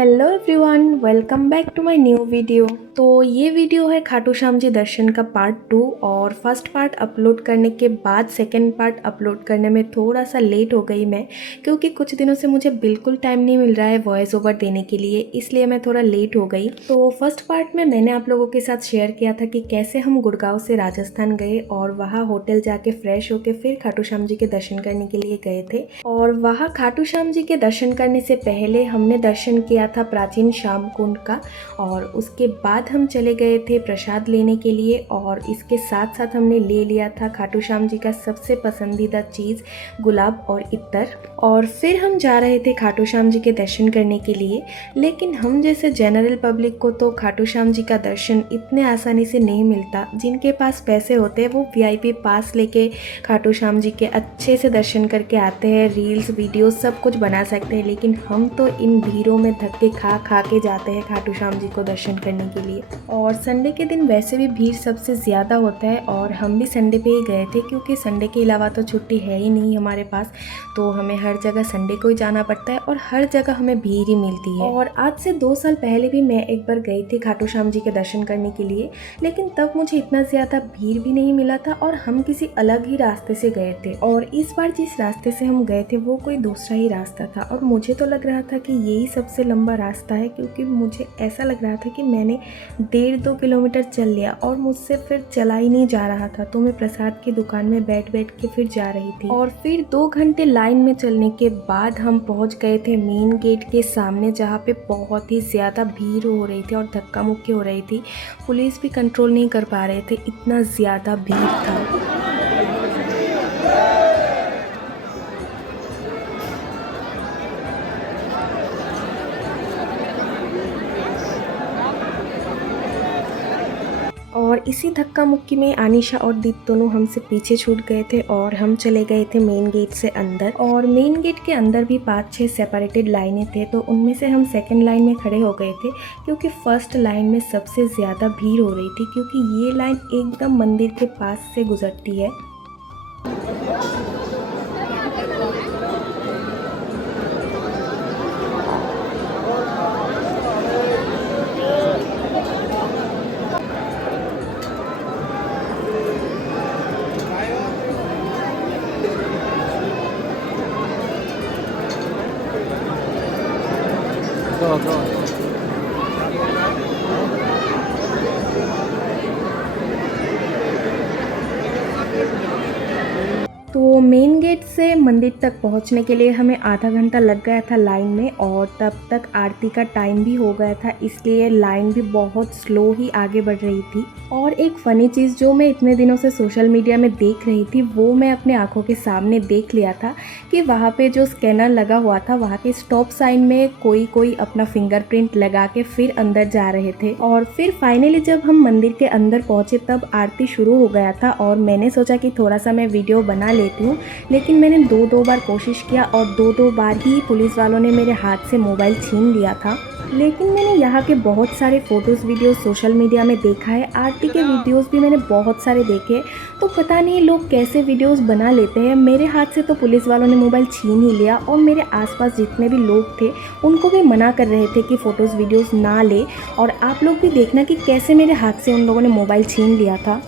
Hello everyone, welcome back to my new video. तो ये video है खाटू श्याम जी दर्शन का पार्ट 2 और फर्स्ट पार्ट अपलोड करने के बाद सेकंड पार्ट अपलोड करने में थोड़ा सा लेट हो गई मैं, क्योंकि कुछ दिनों से मुझे बिल्कुल टाइम नहीं मिल रहा है वॉइस ओवर देने के लिए, इसलिए मैं थोड़ा लेट हो गई। तो फर्स्ट पार्ट में मैंने आप लोगों के साथ शेयर किया था कि कैसे हम गुड़गांव से राजस्थान गए और वहाँ होटल जाके फ्रेश होके फिर खाटू श्याम जी के दर्शन करने के लिए गए थे। और वहाँ खाटू श्याम जी के दर्शन करने से पहले हमने दर्शन किया था प्राचीन श्याम कुंड का, और उसके बाद हम चले गए थे प्रसाद लेने के लिए, और इसके साथ साथ हमने ले लिया था खाटू श्याम जी का सबसे पसंदीदा चीज़ गुलाब और इत्तर। और फिर हम जा रहे थे खाटू श्याम जी के दर्शन करने के लिए। लेकिन हम जैसे जनरल पब्लिक को तो खाटू श्याम जी का दर्शन इतने आसानी से नहीं मिलता। जिनके पास पैसे होते हैं वो वीआईपी पास लेके खाटू श्याम जी के अच्छे से दर्शन करके आते हैं, रील्स वीडियो सब कुछ बना सकते हैं। लेकिन हम तो इन भीड़ों में धक्के खा खा के जाते हैं खाटू श्याम जी को दर्शन करने के लिए। और संडे के दिन वैसे भी भीड़ सबसे ज़्यादा होता है, और हम भी संडे पे ही गए थे क्योंकि संडे के अलावा तो छुट्टी है ही नहीं हमारे पास। तो हमें हर जगह संडे को ही जाना पड़ता है और हर जगह हमें भीड़ ही मिलती है। और आज से 2 साल पहले भी मैं एक बार गई थी खाटू श्याम जी के दर्शन करने के लिए, लेकिन तब मुझे इतना ज़्यादा भीड़ भी नहीं मिला था और हम किसी अलग ही रास्ते से गए थे। और इस बार जिस रास्ते से हम गए थे वो कोई दूसरा ही रास्ता था, और मुझे तो लग रहा था कि यही सबसे लंबा रास्ता है, क्योंकि मुझे ऐसा लग रहा था कि मैंने 1.5-2 किलोमीटर चल लिया और मुझसे फिर चला ही नहीं जा रहा था। तो मैं प्रसाद की दुकान में बैठ बैठ के फिर जा रही थी। और फिर 2 घंटे लाइन में चलने के बाद हम पहुंच गए थे मेन गेट के सामने, जहाँ पे बहुत ही ज़्यादा भीड़ हो रही थी और धक्का मुक्की हो रही थी। पुलिस भी कंट्रोल नहीं कर पा रहे थे, इतना ज़्यादा भीड़ था। और इसी धक्का मुक्की में अनीशा और दीप दोनों हमसे पीछे छूट गए थे और हम चले गए थे मेन गेट से अंदर। और मेन गेट के अंदर भी 5-6 सेपरेटेड लाइनें थे, तो उनमें से हम सेकंड लाइन में खड़े हो गए थे, क्योंकि फर्स्ट लाइन में सबसे ज़्यादा भीड़ हो रही थी, क्योंकि ये लाइन एकदम मंदिर के पास से गुजरती है। तो मेन गेट से मंदिर तक पहुंचने के लिए हमें आधा घंटा लग गया था लाइन में, और तब तक आरती का टाइम भी हो गया था, इसलिए लाइन भी बहुत स्लो ही आगे बढ़ रही थी। और एक फ़नी चीज़ जो मैं इतने दिनों से सोशल मीडिया में देख रही थी, वो मैं अपने आंखों के सामने देख लिया था कि वहाँ पे जो स्कैनर लगा हुआ था, वहाँ के स्टॉप साइन में कोई अपना फिंगरप्रिंट लगा के फिर अंदर जा रहे थे। और फिर फाइनली जब हम मंदिर के अंदर पहुँचे तब आरती शुरू हो गया था, और मैंने सोचा कि थोड़ा सा मैं वीडियो बना लेती हूँ। लेकिन मैंने 2 बार कोशिश किया और 2 बार ही पुलिस वालों ने मेरे हाथ से मोबाइल छीन लिया था। लेकिन मैंने यहाँ के बहुत सारे फ़ोटोज़ वीडियोस सोशल मीडिया में देखा है, आरती के वीडियोस भी मैंने बहुत सारे देखे। तो पता नहीं लोग कैसे वीडियोस बना लेते हैं। मेरे हाथ से तो पुलिस वालों ने मोबाइल छीन ही लिया, और मेरे आसपास जितने भी लोग थे उनको भी मना कर रहे थे कि फ़ोटोज़ वीडियोस ना ले। और आप लोग भी देखना कि कैसे मेरे हाथ से उन लोगों ने मोबाइल छीन लिया था।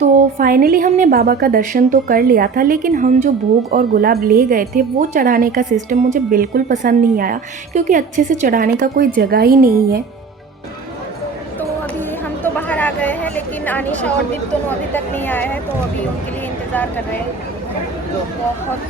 तो फाइनली हमने बाबा का दर्शन तो कर लिया था, लेकिन हम जो भोग और गुलाब ले गए थे वो चढ़ाने का सिस्टम मुझे बिल्कुल पसंद नहीं आया, क्योंकि अच्छे से चढ़ाने का कोई जगह ही नहीं है। तो अभी हम तो बाहर आ गए हैं, लेकिन अनीशा और दीप दोनों अभी तक नहीं आए हैं, तो अभी उनके लिए इंतज़ार कर रहे हैं। बहुत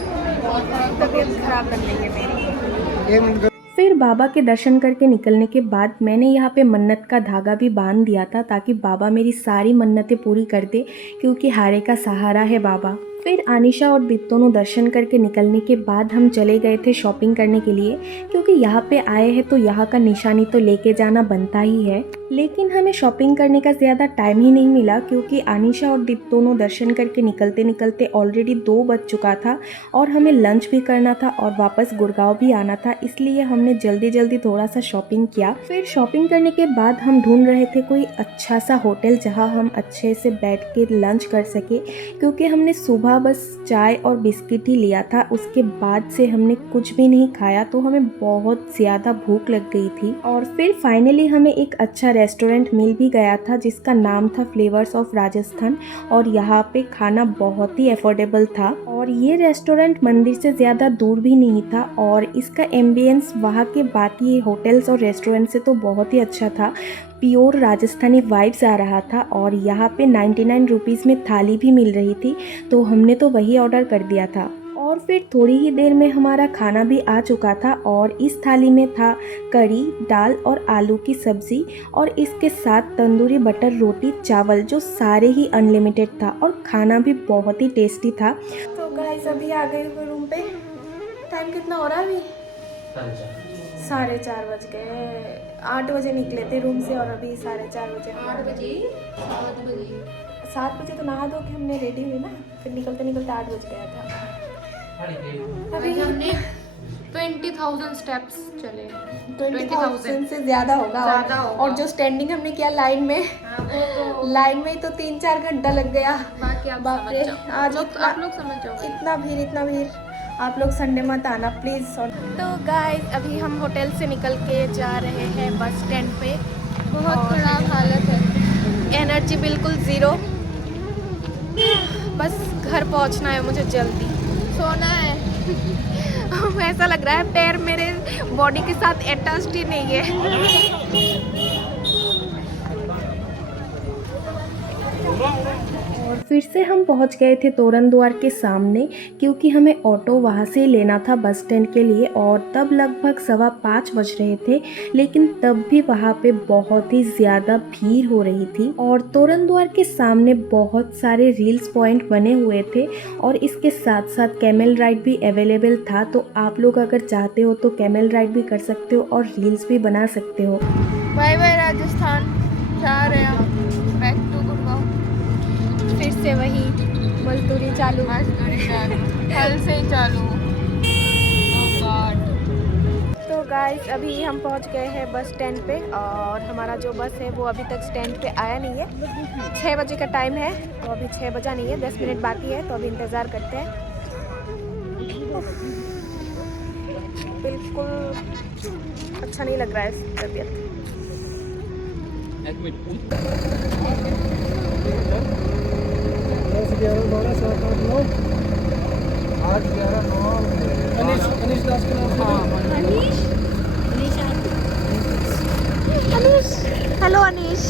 तबीयत खराब लग रही है मेरी। फिर बाबा के दर्शन करके निकलने के बाद मैंने यहाँ पे मन्नत का धागा भी बांध दिया था, ताकि बाबा मेरी सारी मन्नतें पूरी कर दे, क्योंकि हारे का सहारा है बाबा। फिर अनीशा और दीप दोनों दर्शन करके निकलने के बाद हम चले गए थे शॉपिंग करने के लिए, क्योंकि यहाँ पे आए हैं तो यहाँ का निशानी तो लेके जाना बनता ही है। लेकिन हमें शॉपिंग करने का ज़्यादा टाइम ही नहीं मिला क्योंकि अनीशा और दीप दोनों दर्शन करके निकलते निकलते ऑलरेडी 2 बज चुका था और हमें लंच भी करना था और वापस गुड़गांव भी आना था, इसलिए हमने जल्दी जल्दी थोड़ा सा शॉपिंग किया। फिर शॉपिंग करने के बाद हम ढूंढ रहे थे कोई अच्छा सा होटल जहां हम अच्छे से बैठ के लंच कर सके, क्योंकि हमने सुबह बस चाय और बिस्किट ही लिया था। उसके बाद से हमने कुछ भी नहीं खाया, तो हमें बहुत ज़्यादा भूख लग गई थी। और फिर फाइनली हमें एक अच्छा रेस्टोरेंट मिल भी गया था जिसका नाम था फ्लेवर्स ऑफ राजस्थान, और यहाँ पे खाना बहुत ही अफोर्डेबल था। और ये रेस्टोरेंट मंदिर से ज़्यादा दूर भी नहीं था और इसका एम्बियंस वहाँ के बाकी होटल्स और रेस्टोरेंट से तो बहुत ही अच्छा था। प्योर राजस्थानी वाइब्स आ रहा था और यहाँ पे 99 रुपीज़ में थाली भी मिल रही थी, तो हमने तो वही ऑर्डर कर दिया था। और फिर थोड़ी ही देर में हमारा खाना भी आ चुका था और इस थाली में था कढ़ी, दाल और आलू की सब्ज़ी और इसके साथ तंदूरी बटर रोटी चावल, जो सारे ही अनलिमिटेड था और खाना भी बहुत ही टेस्टी था। तो गाइस अभी आ गए हुए रूम पे। टाइम कितना हो रहा है अभी? 4:30 बज गए। 8 बजे निकले थे रूम से और अभी 4:30 बजे। 7 बजे तो नहा धो के हमने रेडी हुए ना, फिर निकलते निकलते 8 बज गया था। अभी हमने 20,000 स्टेप्स चले। 20,000 से ज़्यादा होगा। और जो स्टैंडिंग हमने किया लाइन में, लाइन में तो 3-4 घंटा लग गया। बाकी आप बाप रे, आज आप लोग समझ जाओगे। इतना भीड़। आप लोग संडे मत आना प्लीज़। तो गाइस अभी हम होटल से निकल के जा रहे हैं बस स्टैंड पे। बहुत खराब हालत है, एनर्जी बिल्कुल ज़ीरो। बस घर पहुंचना है मुझे जल्दी, सोना है। ऐसा लग रहा है पैर मेरे बॉडी के साथ अटैच्ड ही नहीं है। और फिर से हम पहुंच गए थे तोरण द्वार के सामने, क्योंकि हमें ऑटो वहां से लेना था बस स्टैंड के लिए। और तब लगभग 5:15 बज रहे थे, लेकिन तब भी वहां पे बहुत ही ज़्यादा भीड़ हो रही थी। और तोरण द्वार के सामने बहुत सारे रील्स पॉइंट बने हुए थे और इसके साथ साथ कैमल राइड भी अवेलेबल था, तो आप लोग अगर चाहते हो तो कैमल राइड भी कर सकते हो और रील्स भी बना सकते हो। बाय बाय राजस्थान, जा रहे हैं हम बैक टू गुड़गांव। फिर से वही मजदूरी चालू, कल से चालू। Oh God। तो गाइस अभी हम पहुंच गए हैं बस स्टैंड पे और हमारा जो बस है वो अभी तक स्टैंड पे आया नहीं है। 6 बजे का टाइम है, तो अभी 6 बजा नहीं है, 10 मिनट बाकी है, तो अभी इंतज़ार करते हैं। बिल्कुल अच्छा नहीं लग रहा है तबीयत। अनीश, हेलो अनीश।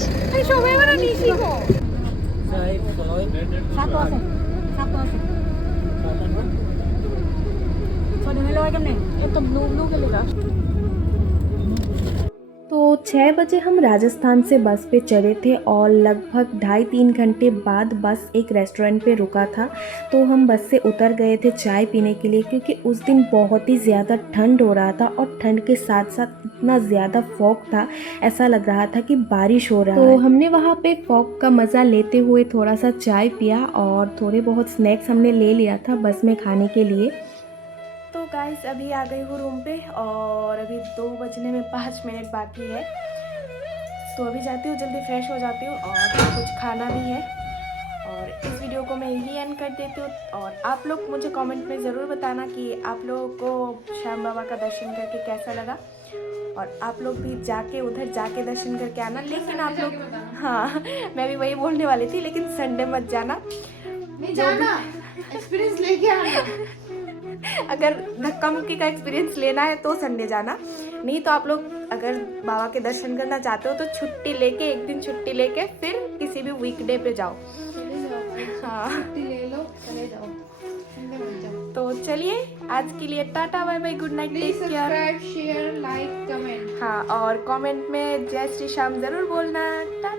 तो 6 बजे हम राजस्थान से बस पे चढ़े थे और लगभग 2.5-3 घंटे बाद बस एक रेस्टोरेंट पे रुका था। तो हम बस से उतर गए थे चाय पीने के लिए, क्योंकि उस दिन बहुत ही ज़्यादा ठंड हो रहा था और ठंड के साथ साथ इतना ज़्यादा फॉग था, ऐसा लग रहा था कि बारिश हो रहा है। तो हमने वहाँ पे फॉग का मज़ा लेते हुए थोड़ा सा चाय पिया और थोड़े बहुत स्नैक्स हमने ले लिया था बस में खाने के लिए। तो गाइस अभी आ गई हूँ रूम पे और अभी 2 बजने में 5 मिनट बाकी है, तो अभी जाती हूँ, जल्दी फ्रेश हो जाती हूँ और कुछ खाना भी है। और इस वीडियो को मैं यही एंड कर देती हूँ और आप लोग मुझे कमेंट में ज़रूर बताना कि आप लोगों को श्याम बाबा का दर्शन करके कैसा लगा, और आप लोग भी जाके उधर जाके दर्शन करके आना। लेकिन आप लोग, हाँ मैं भी वही बोलने वाली थी, लेकिन संडे मत जाना, एक्सपीरियंस लेके आना। अगर धक्का मुक्की का एक्सपीरियंस लेना है तो संडे जाना, नहीं तो आप लोग अगर बाबा के दर्शन करना चाहते हो तो छुट्टी लेके, एक दिन छुट्टी लेके फिर किसी भी वीकडे पे जाओ। हाँ छुट्टी ले लो, चले जाओ, संडे मत जाओ। तो चलिए आज के लिए tata bye bye, good night, take care. Subscribe, share, like, comment. हाँ और कमेंट में जय श्री श्याम ज़रूर बोलना। टाटा।